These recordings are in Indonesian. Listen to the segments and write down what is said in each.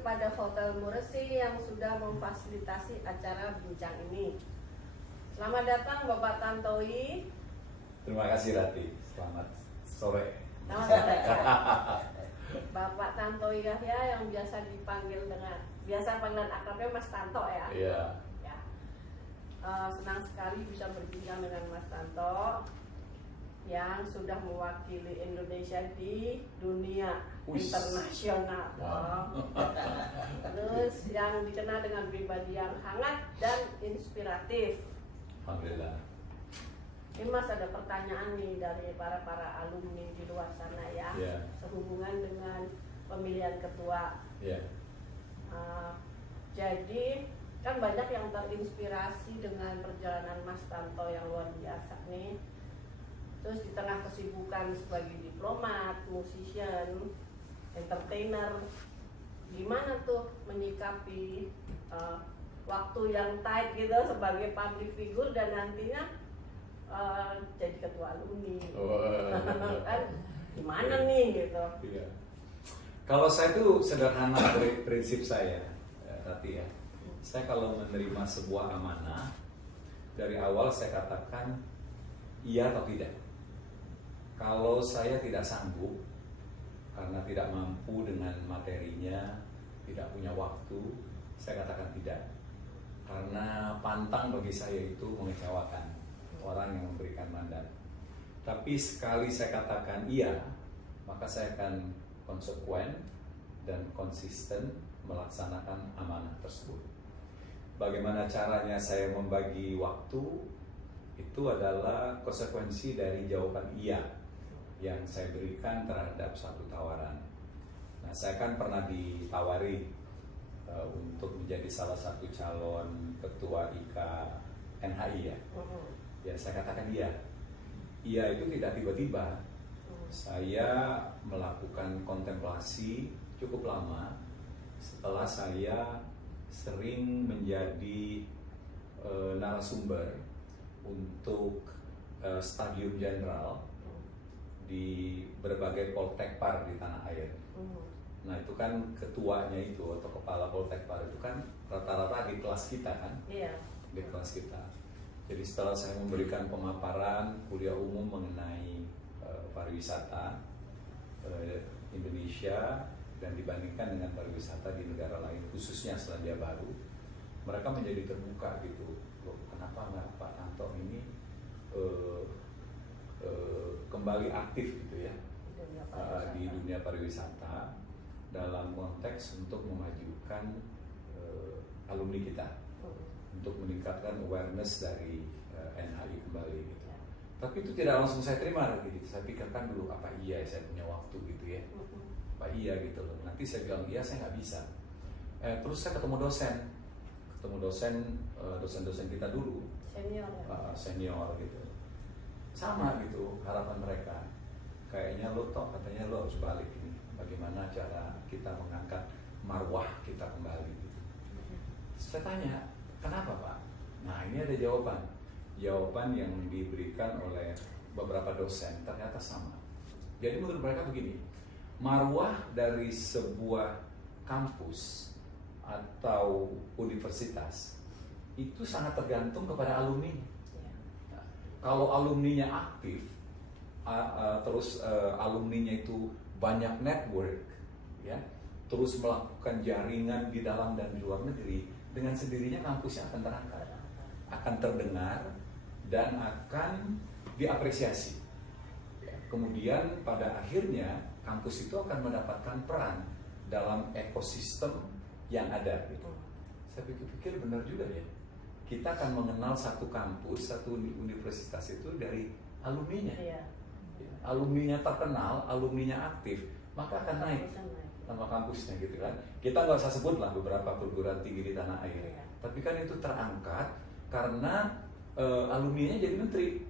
kepada Hotel Muresi yang sudah memfasilitasi acara bincang ini. Selamat datang Bapak Tantowi. Terima kasih Rati. Selamat sore. Selamat sore. Bapak Tantowi Yahya yang biasa panggilan akrabnya Mas Tanto ya. Iya. Ya. Senang sekali bisa berbincang dengan Mas Tanto yang sudah mewakili Indonesia di dunia internasional. Terus yang dikenal dengan pribadi yang hangat dan inspiratif. Alhamdulillah. Ini Mas ada pertanyaan nih dari para alumni di luar sana ya, sehubungan dengan pemilihan ketua. Jadi kan banyak yang terinspirasi dengan perjalanan Mas Tanto yang luar biasa nih. Terus di tengah kesibukan sebagai diplomat, musician, entertainer, gimana tuh menyikapi waktu yang tight gitu sebagai public figure dan nantinya jadi ketua alumni? Kan gimana nih gitu? Kalau saya tuh sederhana prinsip saya, Tati ya. Saya kalau menerima sebuah amanah dari awal saya katakan iya atau tidak. Kalau saya tidak sanggup karena tidak mampu dengan materinya, tidak punya waktu, saya katakan tidak. Karena pantang bagi saya itu mengecewakan orang yang memberikan mandat. Tapi sekali saya katakan iya, maka saya akan konsekuen dan konsisten melaksanakan amanah tersebut. Bagaimana caranya saya membagi waktu? Itu adalah konsekuensi dari jawaban iya yang saya berikan terhadap satu tawaran. Nah, saya kan pernah ditawari untuk menjadi salah satu calon ketua IKA NHI ya. Ya, saya katakan iya. Iya itu tidak tiba-tiba. Saya melakukan kontemplasi cukup lama setelah saya sering menjadi narasumber untuk stadium jenderal di berbagai Poltekpar di tanah air. Nah itu kan ketuanya itu atau kepala Poltekpar itu kan rata-rata di kelas kita kan, di kelas kita. Jadi setelah saya memberikan pemaparan kuliah umum mengenai pariwisata Indonesia dan dibandingkan dengan pariwisata di negara lain khususnya Selandia Baru, mereka menjadi terbuka gitu. Loh, kenapa nggak Pak Tanto ini kembali aktif gitu ya di dunia pariwisata dalam konteks untuk memajukan alumni kita, untuk meningkatkan awareness dari NHI kembali gitu. Tapi itu tidak langsung saya terima lagi gitu. Saya pikirkan dulu apa iya saya punya waktu gitu ya, apa iya gitu loh. Nanti saya bilang iya saya nggak bisa. Terus saya ketemu dosen kita dulu, senior gitu. Sama gitu harapan mereka, kayaknya lo toh katanya lo harus balik ini, bagaimana cara kita mengangkat marwah kita kembali gitu. Saya tanya kenapa Pak? Nah ini ada jawaban yang diberikan oleh beberapa dosen ternyata sama. Jadi menurut mereka begini, marwah dari sebuah kampus atau universitas itu sangat tergantung kepada alumni. Kalau alumninya aktif, terus alumninya itu banyak network, ya, terus melakukan jaringan di dalam dan di luar negeri, dengan sendirinya kampusnya akan terangkat, akan terdengar, dan akan diapresiasi. Kemudian pada akhirnya kampus itu akan mendapatkan peran dalam ekosistem yang ada. Gitu. Saya pikir benar juga ya. Kita akan mengenal satu kampus, satu universitas itu dari alumninya. Alumninya terkenal, alumninya aktif, maka akan naik nama kampusnya gitu kan. Kita nggak usah sebut lah beberapa perguruan tinggi di tanah air, tapi kan itu terangkat karena alumninya jadi menteri,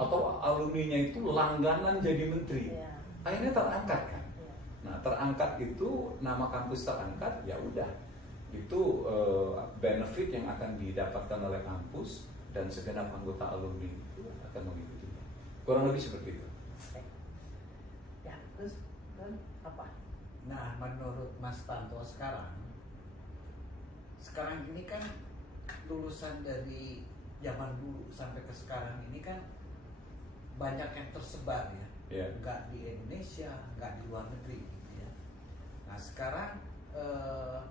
atau alumninya itu langganan jadi menteri. Akhirnya terangkat kan. Nah terangkat itu nama kampus terangkat, ya udah. Itu benefit yang akan didapatkan oleh kampus dan segenap anggota alumni itu akan mengikutinya. Kurang lebih seperti itu. Ya, terus apa? Nah, menurut Mas Tanto sekarang ini kan lulusan dari zaman dulu sampai ke sekarang ini kan banyak yang tersebar ya, nggak di Indonesia, nggak di luar negeri gitu ya. Nah sekarang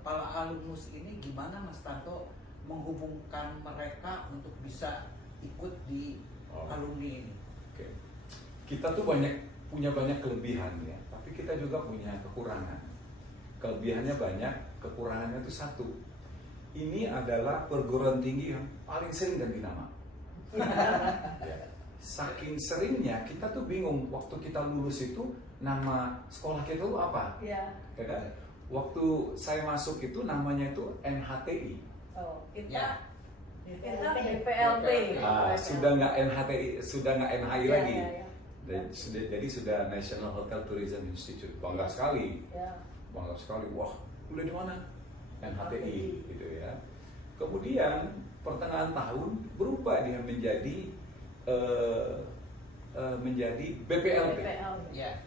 para alumnus ini gimana Mas Tanto menghubungkan mereka untuk bisa ikut di alumni ini? Oke. Kita tuh punya banyak kelebihan ya, tapi kita juga punya kekurangan. Kelebihannya banyak, kekurangannya itu satu. Ini adalah perguruan tinggi yang paling sering ganti nama. Ya. Saking seringnya kita tuh bingung waktu kita lulus itu nama sekolah kita itu apa? Iya. Ya kan? Waktu saya masuk itu namanya itu NHTI. Oh, kita Ya. BPLT. Sudah nggak NHTI, sudah nggak NHI Ya, lagi. ya, ya. Jadi sudah National Hotel Tourism Institute. Bangga sekali. Ya. Bangga sekali. Wah, udah di mana? NHTI gitu ya. Kemudian pertengahan tahun berubah dia menjadi BPLT. Ya.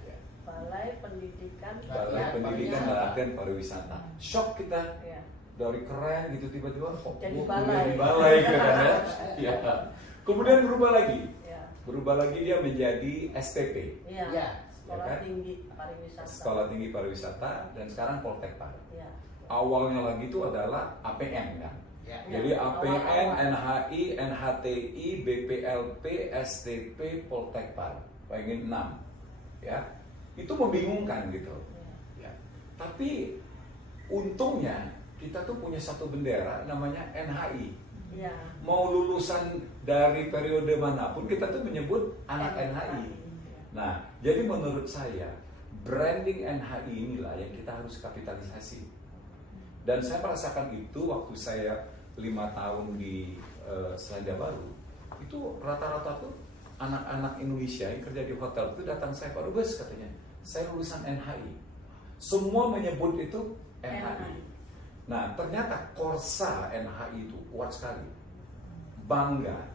Balai Pendidikan Pendidikan Latihan Pariwisata. Shock kita. Ya. Dari keren gitu tiba-tiba kok Jadi gua balai. kuliah di balai gitu kan ya. Ya. Kemudian berubah lagi. Ya. Berubah lagi dia menjadi STP. Iya. Ya. Sekolah Ya kan? Tinggi Pariwisata. Sekolah Tinggi Pariwisata dan sekarang Poltekpar. Ya. Awalnya lagi itu adalah APN kan. Ya. Jadi APN, Awal-awal. NHI, NHTI, BPLP, STP, Poltekpar. Pengen 6. Ya. Itu membingungkan gitu. Ya. Ya. Tapi untungnya kita tuh punya satu bendera namanya NHI. Ya. Mau lulusan dari periode manapun kita tuh menyebut anak NHI. Nah, jadi menurut saya branding NHI inilah yang kita harus kapitalisasi. Dan saya merasakan itu waktu saya 5 tahun di Selandia Baru. Itu rata-rata tuh anak-anak Indonesia yang kerja di hotel itu datang saya, Pak Dubes katanya, saya lulusan NHI. Semua menyebut itu NHI. Nah, ternyata Korsa NHI itu kuat sekali. Bangga.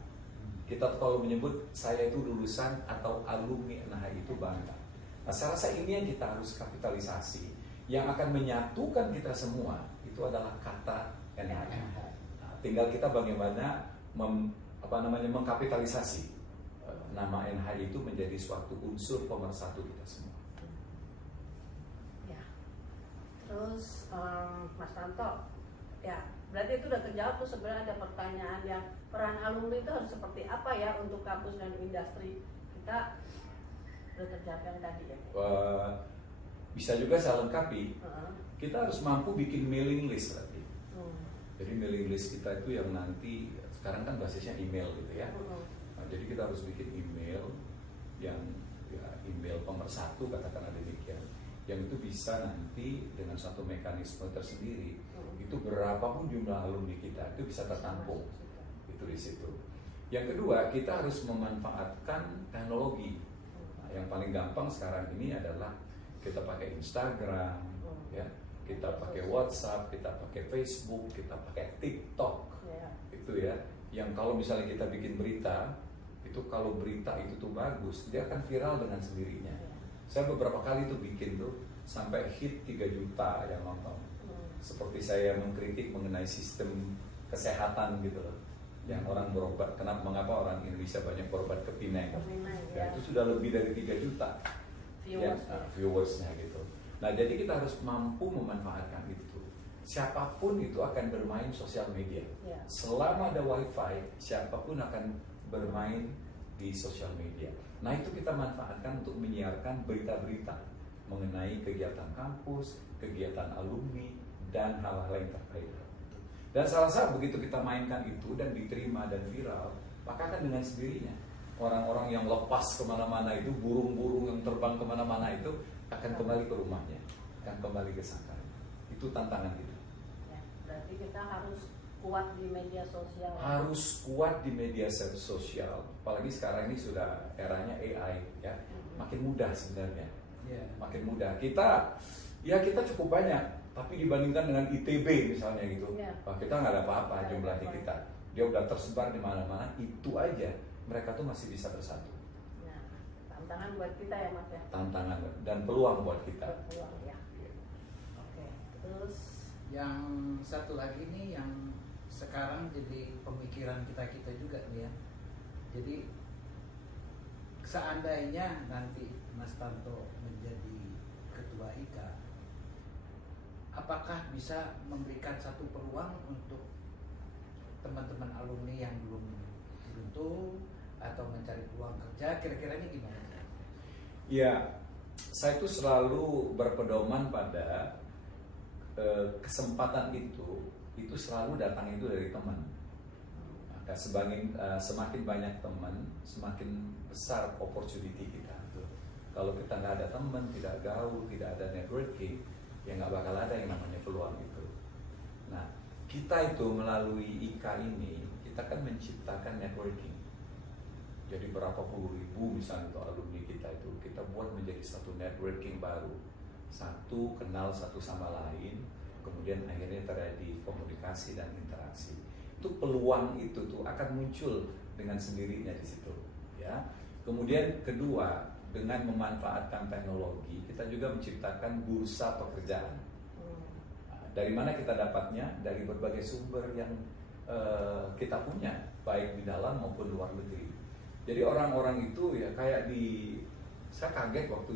Kita kalau menyebut saya itu lulusan atau alumni NHI itu bangga. Nah, saya rasa ini yang kita harus kapitalisasi. Yang akan menyatukan kita semua itu adalah kata NHI. Nah, tinggal kita bagaimana mengkapitalisasi nama NHI itu menjadi suatu unsur pemersatu kita semua. Terus Mas Tanto, ya berarti itu udah terjawab tuh. Sebenarnya ada pertanyaan yang peran alumni itu harus seperti apa ya untuk kampus dan industri kita, udah terjawab yang tadi ya. Bisa juga saya lengkapi. Kita harus mampu bikin mailing list berarti. Jadi mailing list kita itu yang nanti sekarang kan basisnya email gitu ya. Nah, jadi kita harus bikin email yang ya, email pemersatu katakanlah demikian. Yang itu bisa nanti dengan satu mekanisme tersendiri itu berapapun jumlah alumni kita itu bisa tertampung itu di situ. Yang kedua, kita harus memanfaatkan teknologi. Nah, yang paling gampang sekarang ini adalah kita pakai Instagram, ya, kita pakai WhatsApp, kita pakai Facebook, kita pakai TikTok, itu ya. Yang kalau misalnya kita bikin berita, itu kalau berita itu tuh bagus, dia akan viral dengan sendirinya. Saya beberapa kali tuh bikin tuh sampai hit 3 juta yang nonton. Seperti saya mengkritik mengenai sistem kesehatan gitu loh. Yang orang berobat, mengapa orang Indonesia banyak berobat ke Pineng. Ya, itu sudah lebih dari 3 juta viewersnya gitu. Nah, jadi kita harus mampu memanfaatkan itu. Siapapun itu akan bermain sosial media. Selama ada wifi, siapapun akan bermain di sosial media. Nah, itu kita manfaatkan untuk menyiarkan berita-berita mengenai kegiatan kampus, kegiatan alumni, dan hal-hal yang terkait. Dan saya rasa begitu kita mainkan itu dan diterima dan viral, maka akan dengan sendirinya orang-orang yang lepas kemana-mana itu, burung-burung yang terbang kemana-mana itu akan kembali ke rumahnya, akan kembali ke sangkar. Itu tantangan kita. Ya, berarti kita harus kuat di media sosial. Harus kuat di media sosial. Apalagi sekarang ini sudah eranya AI ya. Makin mudah sebenarnya. Makin mudah. Kita cukup banyak, tapi dibandingkan dengan ITB misalnya gitu, kita nggak ada apa-apa jumlahnya kita. Dia udah tersebar di mana-mana, itu aja mereka tuh masih bisa bersatu. Nah, tantangan buat kita ya Mas ya. Tantangan dan peluang buat kita. Peluang ya. Terus yang satu lagi nih yang sekarang jadi pemikiran kita juga nih ya. Jadi seandainya nanti Mas Tanto menjadi ketua IKA, apakah bisa memberikan satu peluang untuk teman-teman alumni yang belum beruntung atau mencari peluang kerja, kira-kiranya gimana? Ya, saya itu selalu berpedoman pada kesempatan itu selalu datang itu dari teman. Maka semakin banyak teman, semakin besar opportunity kita. Kalau kita nggak ada teman, tidak gaul, tidak ada networking, ya nggak bakal ada yang namanya peluang itu. Nah, kita itu melalui IKA ini, kita kan menciptakan networking. Jadi berapa puluh ribu misalnya untuk alumni kita itu, kita buat menjadi satu networking baru. Satu, kenal satu sama lain, kemudian akhirnya terjadi komunikasi dan interaksi. Itu peluang itu tuh akan muncul dengan sendirinya di situ, ya. Kemudian kedua, dengan memanfaatkan teknologi, kita juga menciptakan bursa pekerjaan. Dari mana kita dapatnya? Dari berbagai sumber yang kita punya, baik di dalam maupun luar negeri. Jadi orang-orang itu ya kayak saya kaget waktu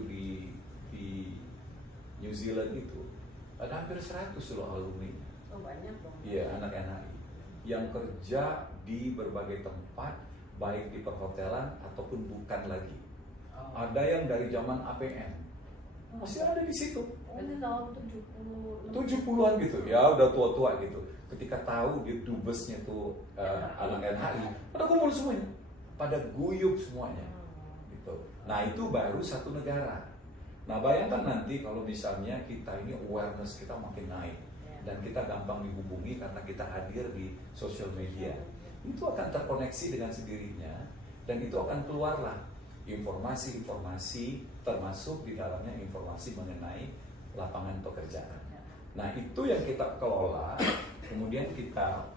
di New Zealand itu ada hampir 100 loh alumni. Oh, banyak dong. Iya, anak NHI yang kerja di berbagai tempat, baik di perhotelan ataupun bukan lagi. Ada yang dari zaman APN masih ada di situ. Berarti tahun 70-an gitu, ya udah tua-tua gitu. Ketika tahu dia dubesnya tuh anak NHI, pada kumpul semuanya, pada guyup semuanya, gitu. Nah itu baru satu negara. Nah bayangkan nanti kalau misalnya kita ini awareness kita makin naik dan kita gampang dihubungi karena kita hadir di social media, itu akan terkoneksi dengan sendirinya dan itu akan keluarlah informasi-informasi, termasuk di dalamnya informasi mengenai lapangan pekerjaan. Nah itu yang kita kelola, kemudian kita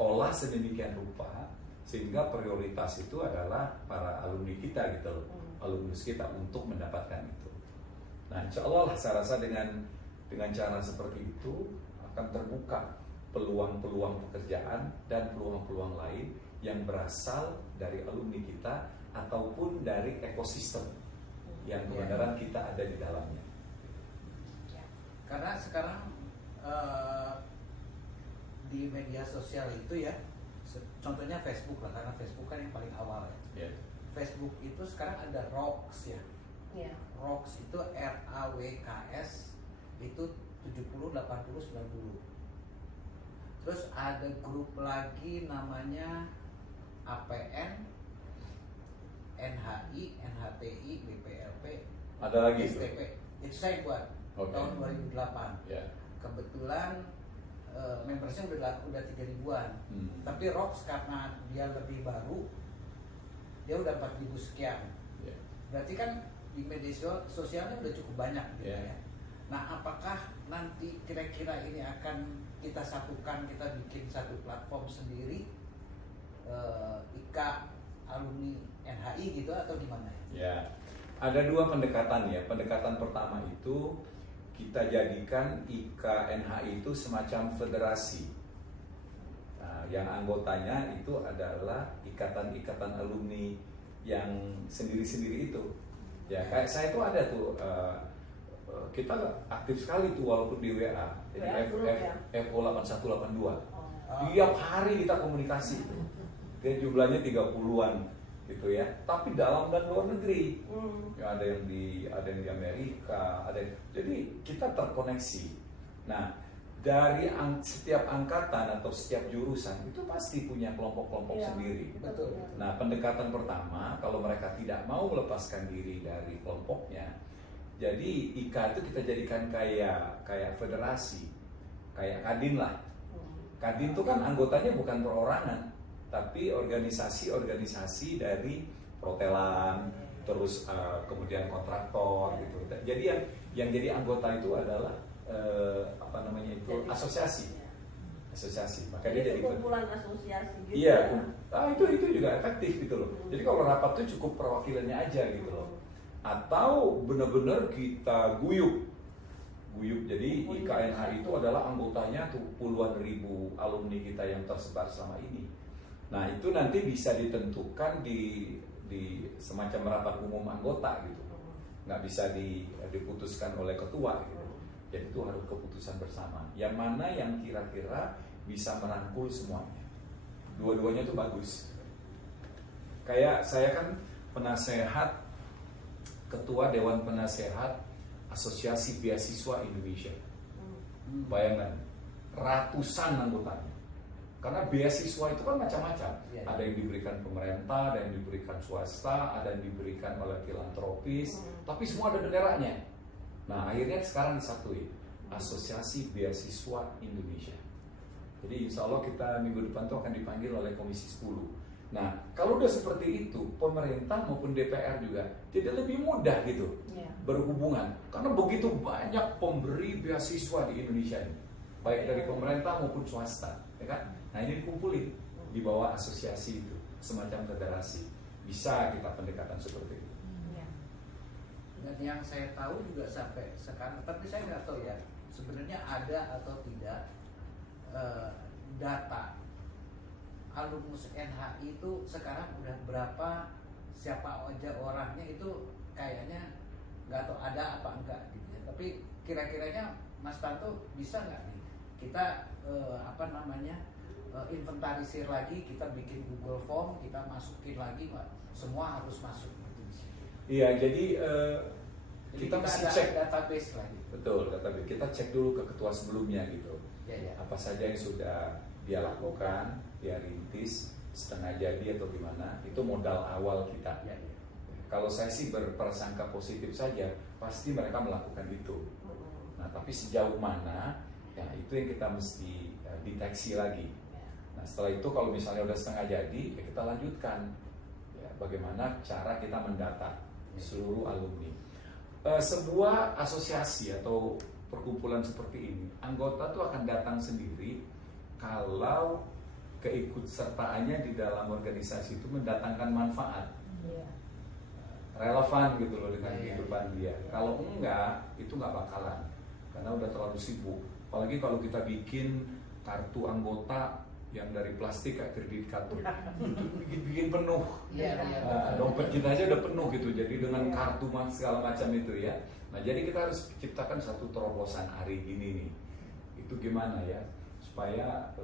olah sedemikian rupa sehingga prioritas itu adalah para alumni kita gitu loh, alumnus kita untuk mendapatkan itu. Nah insya Allah saya rasa dengan cara seperti itu akan terbuka peluang-peluang pekerjaan dan peluang-peluang lain yang berasal dari alumni kita ataupun dari ekosistem yang kebenaran kita ada di dalamnya. Karena sekarang di media sosial itu ya, contohnya Facebook lah, karena Facebook kan yang paling awal ya. Facebook itu sekarang ada ROKS ya. ROKS itu RAWKS itu 70, 80, 90. Terus ada grup lagi namanya APN, NHI, NHTI, BPLP, ada lagi STP. Itu saya buat tahun 2008. Kebetulan membersnya udah 3.000-an. Tapi ROKS karena dia lebih baru, dia udah 4.000 sekian. Berarti kan di media sosialnya udah cukup banyak gitu ya. Nah apakah nanti kira-kira ini akan kita satukan, kita bikin satu platform sendiri, IKA alumni NHI gitu atau gimana ya? Ya, ada dua pendekatan ya. Pendekatan pertama itu kita jadikan IKA NHI itu semacam federasi. Nah, yang anggotanya itu adalah ikatan-ikatan alumni yang sendiri-sendiri itu. Ya, kayak saya itu ada tuh, kita aktif sekali tuh walaupun di WA. Jadi FO 8182. Tiap hari kita komunikasi itu. Dan jumlahnya 30-an gitu ya. Tapi dalam dan luar negeri. Ya, ada yang di Amerika, jadi kita terkoneksi. Nah, dari setiap angkatan atau setiap jurusan itu pasti punya kelompok-kelompok sendiri. Betul. Nah, pendekatan pertama kalau mereka tidak mau melepaskan diri dari kelompoknya, jadi IKA itu kita jadikan kayak federasi, kayak Kadin lah. Kadin itu kan anggotanya bukan perorangan, tapi organisasi-organisasi dari perhotelan, terus kemudian kontraktor gitu. Jadi yang jadi anggota itu adalah asosiasi. Maka dia jadi kumpulan asosiasi gitu. Iya, itu juga efektif gitu loh. Jadi kalau rapat itu cukup perwakilannya aja gitu loh. Atau benar-benar kita guyup guyup. Jadi IKNHI itu adalah anggotanya tuh puluhan ribu alumni kita yang tersebar selama ini. Nah itu nanti bisa ditentukan di semacam rapat umum anggota gitu, nggak bisa diputuskan oleh ketua gitu. Jadi itu harus keputusan bersama. Yang mana yang kira-kira bisa merangkul semuanya. Dua-duanya tuh bagus. Kayak saya kan penasehat, ketua Dewan Penasehat Asosiasi Beasiswa Indonesia. Bayangkan, ratusan anggotanya. Karena beasiswa itu kan macam-macam. Ada yang diberikan pemerintah, ada yang diberikan swasta, ada yang diberikan oleh filantropis, tapi semua ada benderanya. Nah, akhirnya sekarang disatuin, Asosiasi Beasiswa Indonesia. Jadi insya Allah kita minggu depan tuh akan dipanggil oleh Komisi 10. Nah, kalau udah seperti itu, pemerintah maupun DPR juga tidak lebih mudah gitu berhubungan. Karena begitu banyak pemberi beasiswa di Indonesia ini, baik dari pemerintah maupun swasta, ya kan? Nah ini dikumpulin di bawah asosiasi itu, semacam federasi. Bisa kita pendekatan seperti itu. Dan yang saya tahu juga sampai sekarang, tapi saya nggak tahu ya, sebenarnya ada atau tidak data alumnus NHI itu sekarang udah berapa, siapa aja orangnya, itu kayaknya nggak tahu ada apa enggak gitu ya. Tapi kira-kiranya Mas Tanto bisa nggak nih kita inventarisir lagi, kita bikin Google Form, kita masukin lagi, Pak, semua harus masuk gitu di situ. Iya, jadi kita mesti cek database lagi. Betul, database. Kita cek dulu ke ketua sebelumnya gitu. Apa saja yang sudah dia lakukan, dia rintis, setengah jadi atau gimana, itu modal awal kita. Kalau saya sih berprasangka positif saja, pasti mereka melakukan itu. Nah, tapi sejauh mana, ya itu yang kita mesti deteksi lagi. Nah, setelah itu kalau misalnya udah setengah jadi, ya kita lanjutkan. Ya, bagaimana cara kita mendata seluruh alumni. Sebuah asosiasi atau perkumpulan seperti ini, anggota tuh akan datang sendiri kalau keikutsertaannya di dalam organisasi itu mendatangkan manfaat. Relevan gitu loh dengan kehidupan dia. Kalau enggak, itu nggak bakalan, karena udah terlalu sibuk. Apalagi kalau kita bikin kartu anggota yang dari plastik kayak kredit kartu, itu bikin penuh. Dompet kita aja udah penuh gitu. Jadi dengan kartu segala macam itu ya. Nah jadi kita harus ciptakan satu terobosan hari ini nih. Itu gimana ya supaya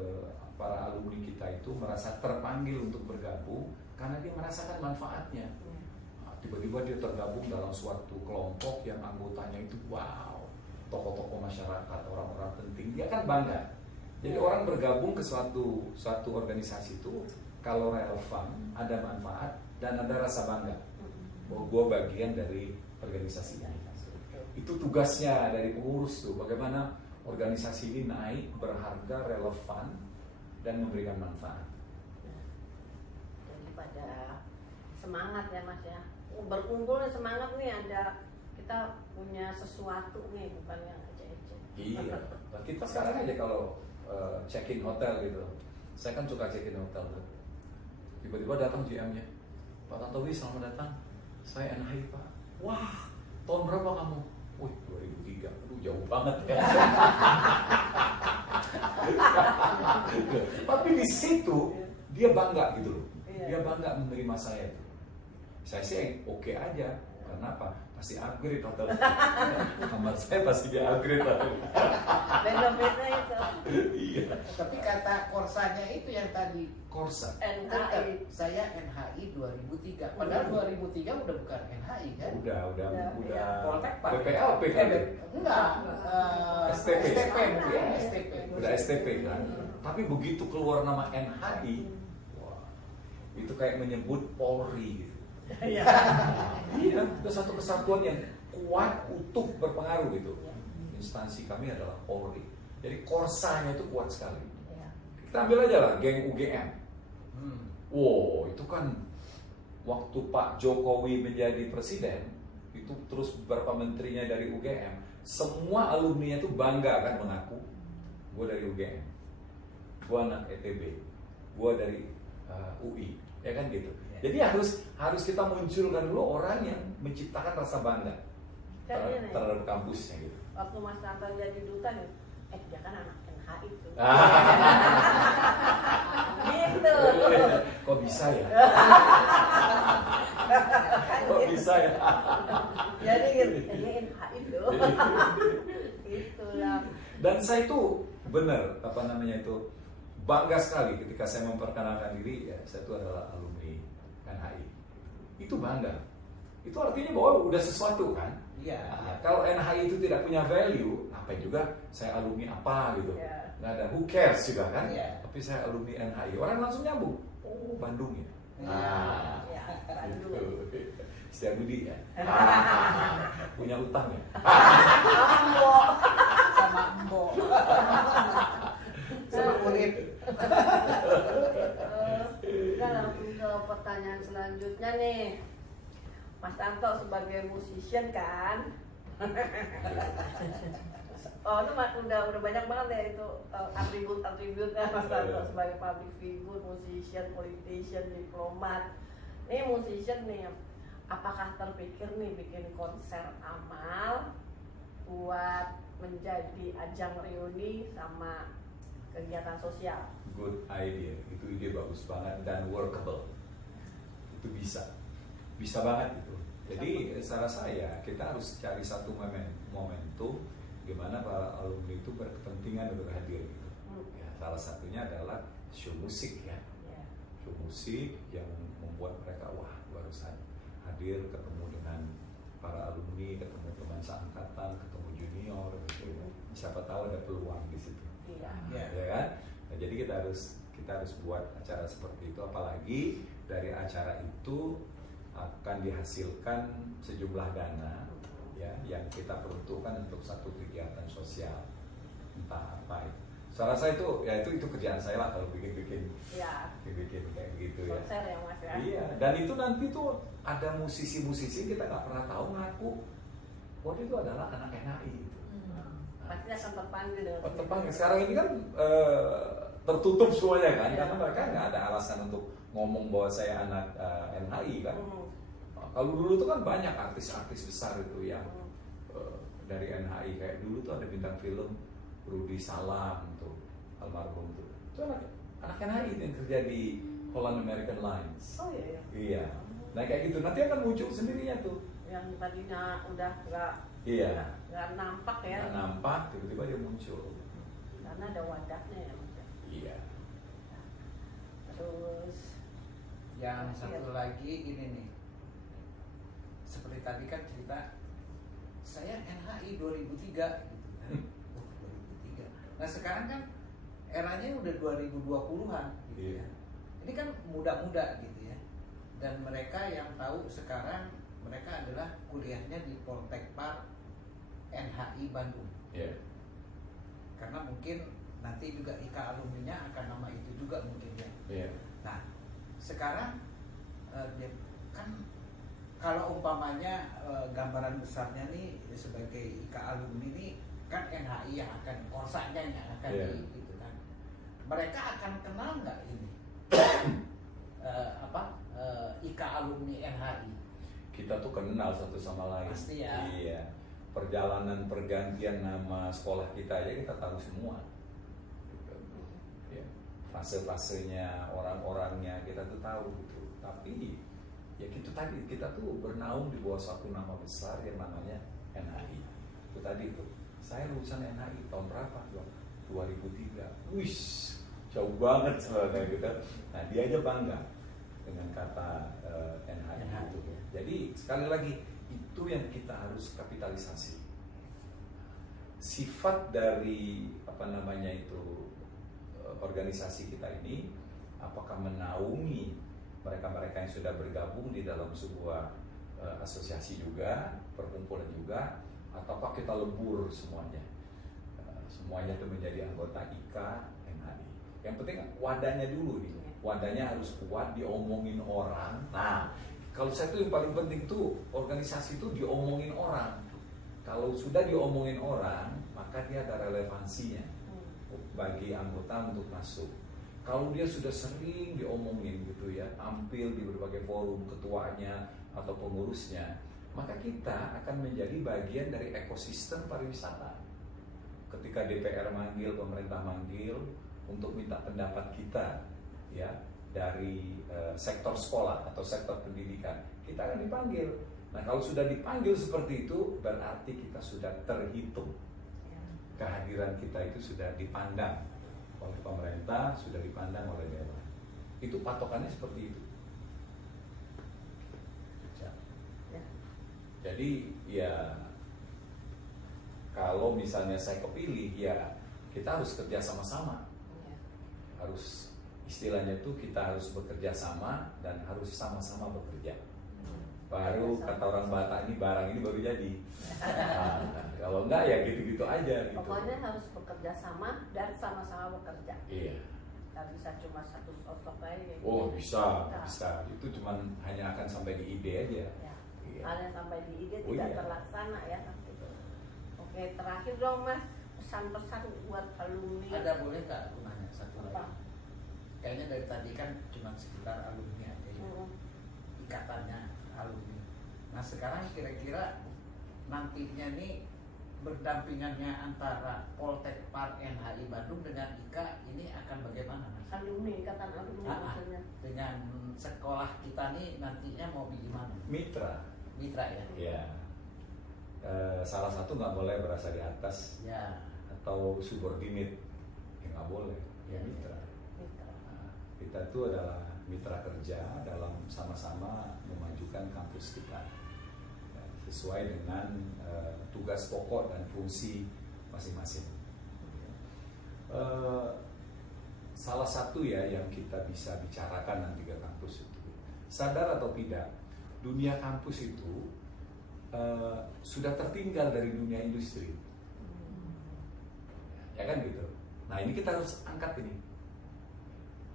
para alumni kita itu merasa terpanggil untuk bergabung karena dia merasakan manfaatnya. Tiba-tiba dia tergabung dalam suatu kelompok yang anggotanya itu wow, tokoh-tokoh masyarakat, orang-orang penting, dia kan bangga. Jadi orang bergabung ke suatu organisasi itu kalau relevan, ada manfaat dan ada rasa bangga bahwa gue bagian dari organisasi ini. Itu tugasnya dari pengurus tuh, bagaimana organisasi ini naik, berharga, relevan dan memberikan manfaat. Jadi pada semangat ya Mas ya. Berkumpul semangat nih, ada kita punya sesuatu nih, bukan yang ece-ece. Iya, nah, kita sekarang aja kalau check-in hotel gitu, saya kan suka check-in hotel tuh. Tiba-tiba datang GM-nya, Pak Tantowi selamat datang, saya NHI Pak. Wah, tahun berapa kamu? Wih, 2003, aduh jauh banget ya. Tapi di situ dia bangga gitu loh, dia bangga menerima saya tuh. Saya sih oke aja, karena apa? Pasti upgrade hotel. Kamar saya pasti dia upgrade hotel. Beda-beda itu. Iya. Tapi kata korsanya itu yang tadi Korsa. NHI. Saya NHI 2003. Padahal 2003 udah bukan NHI kan? Udah. Poltek Pak. BPLP kan? Enggak. STP. STP mungkin. STP. Udah STP kan? Tapi begitu keluar nama NHI, wah, itu kayak menyebut Polri gitu. Iya, itu satu kesatuan yang kuat, utuh, berpengaruh gitu. Instansi kami adalah Polri. Jadi korsanya itu kuat sekali. Kita ambil aja lah geng UGM. Wow, itu kan waktu Pak Jokowi menjadi presiden, itu terus beberapa menterinya dari UGM, semua alumni itu bangga kan mengaku, gue dari UGM, gue anak ETB, gue dari UI, ya kan gitu. Jadi harus kita munculkan dulu orang yang menciptakan rasa bangga terhadap kampusnya gitu. waktu Mas Tanto jadi duta nih, dia kan anak NHI tuh. Gitu. Kok bisa ya? Kok bisa ya? Jadi gitu, ini NHI loh. Gitu lah. Dan saya itu benar bangga sekali ketika saya memperkenalkan diri, ya saya itu adalah alumni NHI. Itu bangga. Itu artinya bahwa udah sesuatu kan? Iya. Nah, kalau NHI itu tidak punya value, apa juga saya alumni apa gitu? Yeah. Nggak ada, who cares juga kan? Yeah. Tapi saya alumni NHI, orang langsung nyambung. Oh, Bandung ya? Nah, ya, Bandung. gitu. Setiabudi ya? Punya utang ya? Sama Mbok. Sama Urip. Kita langsung ke pertanyaan selanjutnya nih. Mas Tanto sebagai musician kan? Oh, itu udah banyak banget ya itu atribut-atributnya Mas Tanto sebagai public figure, musician, politician, diplomat. Nih musician nih, apakah terpikir nih bikin konser amal buat menjadi ajang reuni sama kegiatan sosial? Good idea, itu ide bagus banget dan workable. Itu bisa banget itu. Jadi saran saya kita harus cari satu momentum gimana para alumni itu berkepentingan untuk hadir gitu. Ya, salah satunya adalah show musik ya. Show musik yang membuat mereka wah harus hadir, ketemu dengan para alumni, ketemu teman seangkatan, ketemu junior gitu ya. Siapa tahu ada peluang di situ. Iya. Ya kan? Nah, jadi kita harus buat acara seperti itu, apalagi dari acara itu akan dihasilkan sejumlah dana ya yang kita peruntukkan untuk satu kegiatan sosial entah apa itu. Salah saya itu kerjaan saya lah kalau bikin kayak gitu ya. Konser ya Mas ya. Iya, dan itu nanti tuh ada musisi-musisi kita nggak pernah tahu ngaku bahwa itu adalah anak NHI gitu. Pasti akan terpanggil dengan Terpanggil. Sekarang ini kan tertutup semuanya kan, karena mereka nggak ada alasan untuk ngomong bahwa saya anak NHI kan. Kalau dulu tuh kan banyak artis-artis besar itu yang dari NHI, kayak dulu tuh ada bintang film Rudy Salam tuh, almarhum tuh. Itu anak NHI yang kerja di Holland American Lines. Oh iya. Iya. Nah kayak gitu nanti akan muncul sendirinya tuh. Yang tadinya udah nggak nampak ya. Nggak nampak, tiba-tiba dia muncul. Karena ada wadahnya ya Mas. Iya. Terus yang satu lagi ini nih, seperti tadi kan cerita saya NHI 2003 gitu kan. 2003. Nah sekarang kan eranya udah 2020-an gitu ya. Ini kan muda-muda gitu ya. Dan mereka yang tahu sekarang mereka adalah kuliahnya di Poltekpar NHI Bandung. Yeah. Karena mungkin nanti juga IKA alumninya akan nama itu juga mungkin ya. Yeah. Nah, sekarang kan kalau umpamanya gambaran besarnya nih sebagai IKA alumni ini kan NHI yang akan korsanya yang akan gitu kan. Mereka akan kenal nggak ini IKA alumni NHI? Kita tuh kenal satu sama lain. Pasti ya. Iya. Perjalanan pergantian nama sekolah kita aja kita tahu semua. Gitu. Ya. Fase-fasenya, orang-orangnya kita tuh tahu gitu. Tapi ya gitu tadi, kita tuh bernaung di bawah satu nama besar yang namanya NHI. Itu tadi tuh. Saya lulusan NHI tahun berapa? 2003. Wih, jauh banget sebenarnya gitu. Nah, dia aja bangga dengan kata NHI itu. Jadi sekali lagi itu yang kita harus kapitalisasi. Sifat dari organisasi kita ini, apakah menaungi mereka-mereka yang sudah bergabung di dalam sebuah asosiasi juga, perkumpulan juga, ataukah kita lebur semuanya? Semuanya itu menjadi anggota IKA NHI. Yang penting wadahnya dulu nih. Wadahnya harus kuat, diomongin orang. Nah, kalau saya tuh yang paling penting tuh organisasi itu diomongin orang. Kalau sudah diomongin orang, maka dia ada relevansinya bagi anggota untuk masuk. Kalau dia sudah sering diomongin gitu ya, tampil di berbagai forum, ketuanya atau pengurusnya, maka kita akan menjadi bagian dari ekosistem pariwisata. Ketika DPR manggil, pemerintah manggil untuk minta pendapat kita, ya, dari sektor sekolah atau sektor pendidikan, kita akan dipanggil. Nah, kalau sudah dipanggil seperti itu, berarti kita sudah terhitung. Kehadiran kita itu sudah dipandang oleh pemerintah, sudah dipandang oleh daerah. Itu patokannya seperti itu. Jadi ya, kalau misalnya saya kepilih, ya kita harus kerja sama-sama. Harus, istilahnya itu kita harus bekerja sama dan harus sama-sama bekerja. Baru kata orang Batak ini, barang ini baru jadi. Nah, kalau enggak ya gitu-gitu aja gitu. Pokoknya harus bekerja sama dan sama-sama bekerja. Iya. Nggak bisa cuma satu sosok aja. Oh bisa. Itu cuman hanya akan sampai di ide aja. Ya. Iya. Hal yang sampai di ide Oh, tidak iya. terlaksana ya. Oke, terakhir dong Mas, pesan-pesan buat alumni. Ada, boleh nggak aku nanya satu Apa? lagi? Kayaknya dari tadi kan cuma sekitar alumni aja ya. Ikatannya alumni. Nah sekarang kira-kira nantinya nih berdampingannya antara Poltek Par NHI Bandung dengan IKA ini akan bagaimana Mas? Alumni, ikatan alumni maksudnya. Dengan sekolah kita nih nantinya mau gimana? Mitra. Mitra ya? Ya. Salah satu nggak boleh berasa di atas Ya. atau subordinate, ya nggak boleh. Ya mitra. Nah, kita itu adalah mitra kerja dalam sama-sama memajukan kampus kita, ya, sesuai dengan tugas pokok dan fungsi masing-masing. Salah satu ya yang kita bisa bicarakan nanti ke kampus itu, sadar atau tidak, dunia kampus itu sudah tertinggal dari dunia industri, ya kan gitu. Nah ini kita harus angkat ini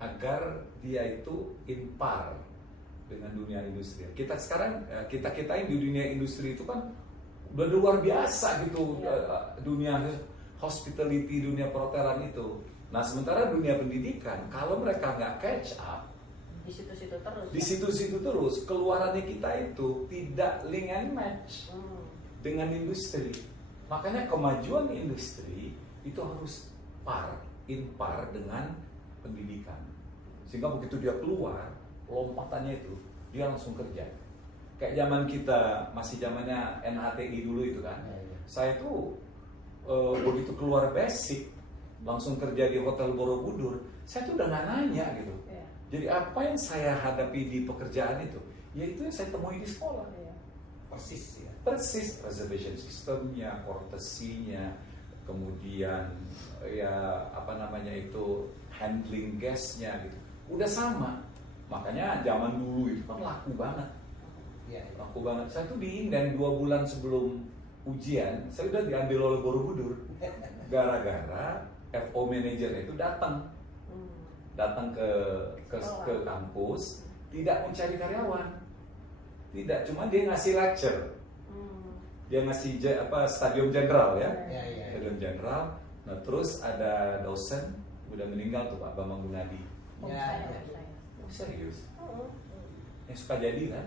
agar dia itu in par dengan dunia industri. Kita sekarang kita yang di dunia industri itu kan udah luar biasa gitu, dunia hospitality, dunia perhotelan itu. Nah sementara dunia pendidikan, kalau mereka nggak catch up di situ-situ terus. Di situ-situ terus, keluarannya kita itu tidak link and match dengan industri. Makanya kemajuan industri itu harus in par dengan pendidikan. Sehingga begitu dia keluar, lompatannya itu dia langsung kerja. Kayak zaman kita, masih zamannya NHTI dulu itu kan. Saya tuh begitu keluar basic, langsung kerja di Hotel Borobudur, saya tuh udah nggak nanya gitu. Jadi apa yang saya hadapi di pekerjaan itu, yaitu yang saya temui di sekolah. Persis ya. Persis, reservation systemnya, courtesy-nya, kemudian ya apa namanya itu, handling guest-nya gitu. Udah sama. Makanya zaman dulu itu kan laku banget. Laku banget. Saya tuh di Inden 2 bulan sebelum ujian, saya udah diambil oleh Borobudur. Gara-gara FO manager itu datang ke kampus, tidak mencari karyawan, tidak, cuma dia ngasih lecture, dia ngasih stadium jenderal ya, stadium jenderal. Nah terus ada dosen udah meninggal tuh Pak Bambang Gunadi. Serius? Yang suka jadi kan?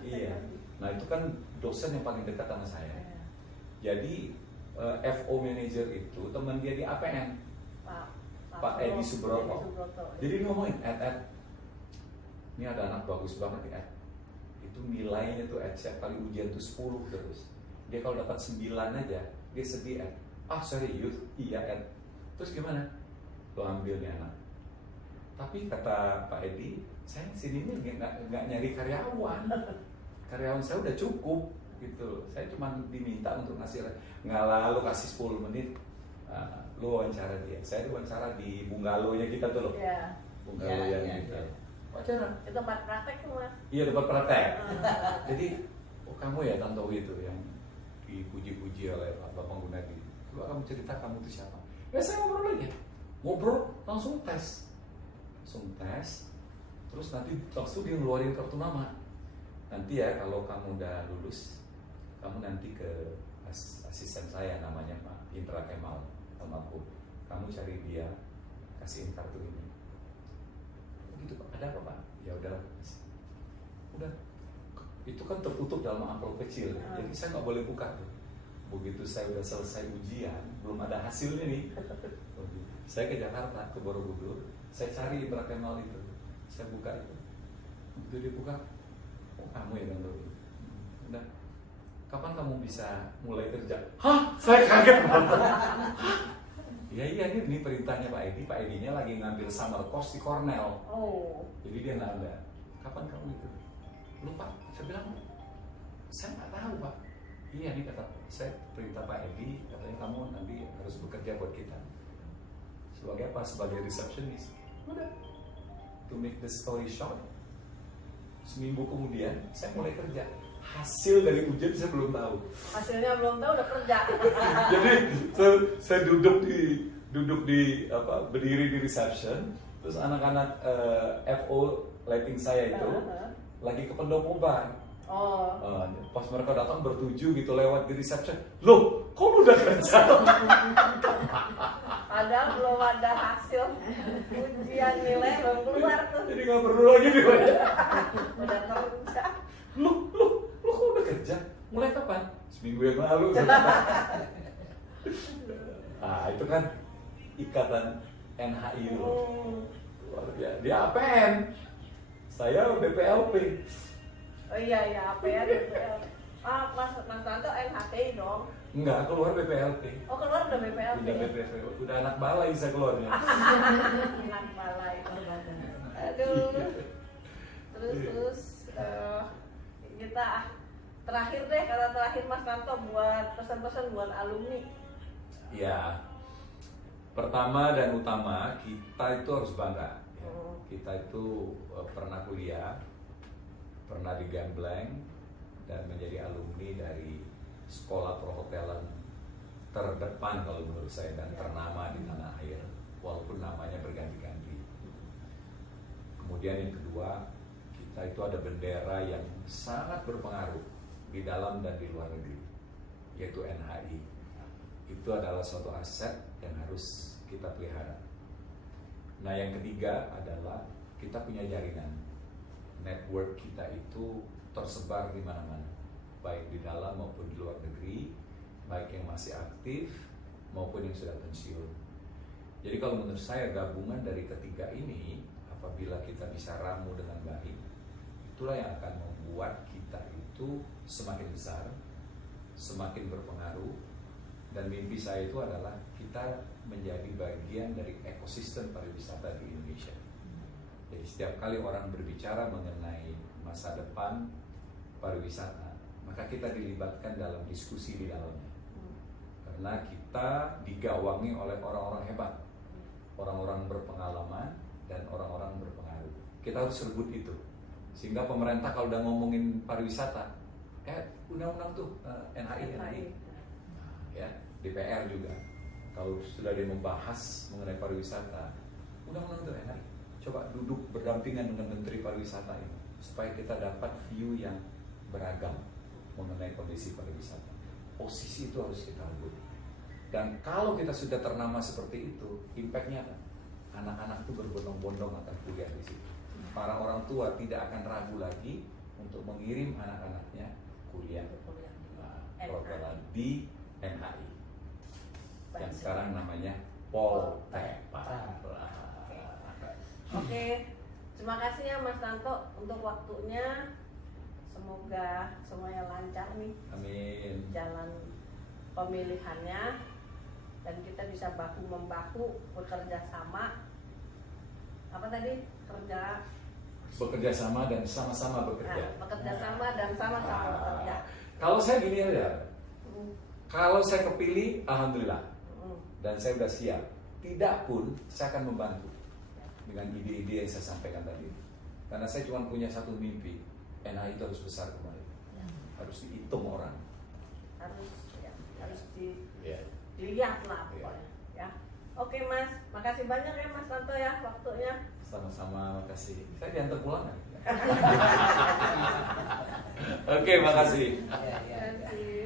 Iya. Nah itu kan dosen yang paling dekat sama saya. Jadi FO manager itu teman dia di APN. Pak Edi Subroto. Jadi ngomongin, Ed, ini ada anak bagus banget ya, Ed. Itu nilainya tuh Ed, setiap kali ujian tuh 10 terus. Dia kalau dapat 9 aja, dia sedih Ed. Ah serius? Iya Ed. Terus gimana? Lo ambil nih anak. Tapi kata Pak Edi, saya sini nih nggak nyari karyawan. Karyawan saya udah cukup gitu. Saya cuma diminta untuk ngasih, nggak lalu kasih 10 menit. Lu wawancara dia, saya diwawancara di bungalow-nya kita tuh loh. Bungalow yang kita wawancara. Itu tempat praktek tuh Mas. Iya tempat praktek. Jadi kamu ya Tantowi itu yang dipuji-puji oleh Bapak Gunadi. Coba kamu cerita kamu itu siapa? Ya saya ngobrol aja, ngobrol langsung tes, terus nanti langsung dia ngeluarin kartu nama. Nanti ya kalau kamu udah lulus, kamu nanti ke asisten saya namanya Pak Indra Kemal. Aku, kamu cari dia, kasihin kartu ini. Begitu Pak, ada apa Pak? Ya udah itu kan tertutup dalam amplop kecil, jadi saya nggak boleh buka tuh. Begitu saya udah selesai ujian, belum ada hasilnya nih, saya ke Jakarta, ke Borobudur, saya cari Brakemal itu, saya buka itu, begitu dia buka, oh kamu ya Bang Dodi, udah, kapan kamu bisa mulai kerja? Hah, saya kaget banget. Iya ini perintahnya Pak Edi-nya lagi ngambil summer course di Cornell, jadi dia nanda, kapan kamu itu? Lupa, saya bilang, saya nggak tahu Pak. Iya nih kata saya, perintah Pak Edi, katanya kamu nanti harus bekerja buat kita. Sebagai apa? Sebagai receptionist. Udah. To make the story short, seminggu kemudian saya mulai kerja. Hasil dari ujian saya belum tahu. Hasilnya belum tahu, udah kerja. Jadi saya duduk di berdiri di reception, terus anak-anak FO lighting saya itu lagi ke pendopoban. Pas mereka datang bertuju gitu lewat di reception, loh, kok lu udah kerja? Padahal belum ada hasil ujian, nilai belum keluar tuh. Jadi nggak perlu lagi nilai. Udah kerja. Lu kok udah kerja? Mulai kapan? Seminggu yang lalu. Itu kan ikatan NHI loh. Dia APN, saya BPLP. Oh iya APN, BPLP. Mas Tanto NHTI dong. Enggak, keluar BPLP. Oh keluar udah BPLP. Udah BPLP, udah anak balai saya keluarnya. Anak balai. Aduh. Terus kita terakhir deh, kata terakhir Mas Tanto buat pesan-pesan buat alumni. Ya, pertama dan utama kita itu harus bangga. Ya. Kita itu pernah kuliah, pernah di Gambleng, dan menjadi alumni dari sekolah perhotelan terdepan kalau menurut saya dan ternama di tanah air, walaupun namanya berganti-ganti. Kemudian yang kedua, kita itu ada bendera yang sangat berpengaruh di dalam dan di luar negeri, yaitu NHI. Itu adalah suatu aset yang harus kita pelihara. Nah yang ketiga adalah kita punya jaringan. Network kita itu tersebar di mana-mana, baik di dalam maupun di luar negeri, baik yang masih aktif maupun yang sudah pensiun. Jadi kalau menurut saya gabungan dari ketiga ini, apabila kita bisa ramu dengan baik, itulah yang akan membuat kita itu semakin besar, semakin berpengaruh, dan mimpi saya itu adalah kita menjadi bagian dari ekosistem pariwisata di Indonesia. Jadi setiap kali orang berbicara mengenai masa depan pariwisata, maka kita dilibatkan dalam diskusi di dalamnya. Karena kita digawangi oleh orang-orang hebat, orang-orang berpengalaman, dan orang-orang berpengaruh. Kita harus rebut itu. Sehingga pemerintah kalau udah ngomongin pariwisata, undang-undang tuh NHI. Ya, DPR juga. Kalau sudah dia membahas mengenai pariwisata, undang-undang tuh NHI. Coba duduk berdampingan dengan Menteri Pariwisata ini, supaya kita dapat view yang beragam mengenai kondisi pariwisata. Posisi itu harus kita rebut. Dan kalau kita sudah ternama seperti itu, impact-nya apa? Anak-anak itu berbondong-bondong akan kuliah di situ. Para orang tua tidak akan ragu lagi untuk mengirim anak-anaknya kuliah perhotelan di NHI yang sekarang namanya Poltekkad. Oke, terima kasih ya Mas Tanto untuk waktunya. Semoga semuanya lancar nih. Amin. Jalan pemilihannya, dan kita bisa bahu membahu bekerja sama. Apa tadi? Bekerja sama dan sama-sama bekerja. Bekerja sama dan sama-sama bekerja. Kalau saya gini aja, kalau saya kepilih, alhamdulillah, dan saya udah siap. Tidak pun, saya akan membantu dengan ide-ide yang saya sampaikan tadi. Karena saya cuma punya satu mimpi, NHI itu harus besar kembali, harus dihitung orang, harus dilihat lah pokoknya. Ya. Oke Mas, makasih banyak ya Mas Tanto ya waktunya. Sama-sama, makasih. Saya diantar pulang kan? Oke, makasih. Terima kasih.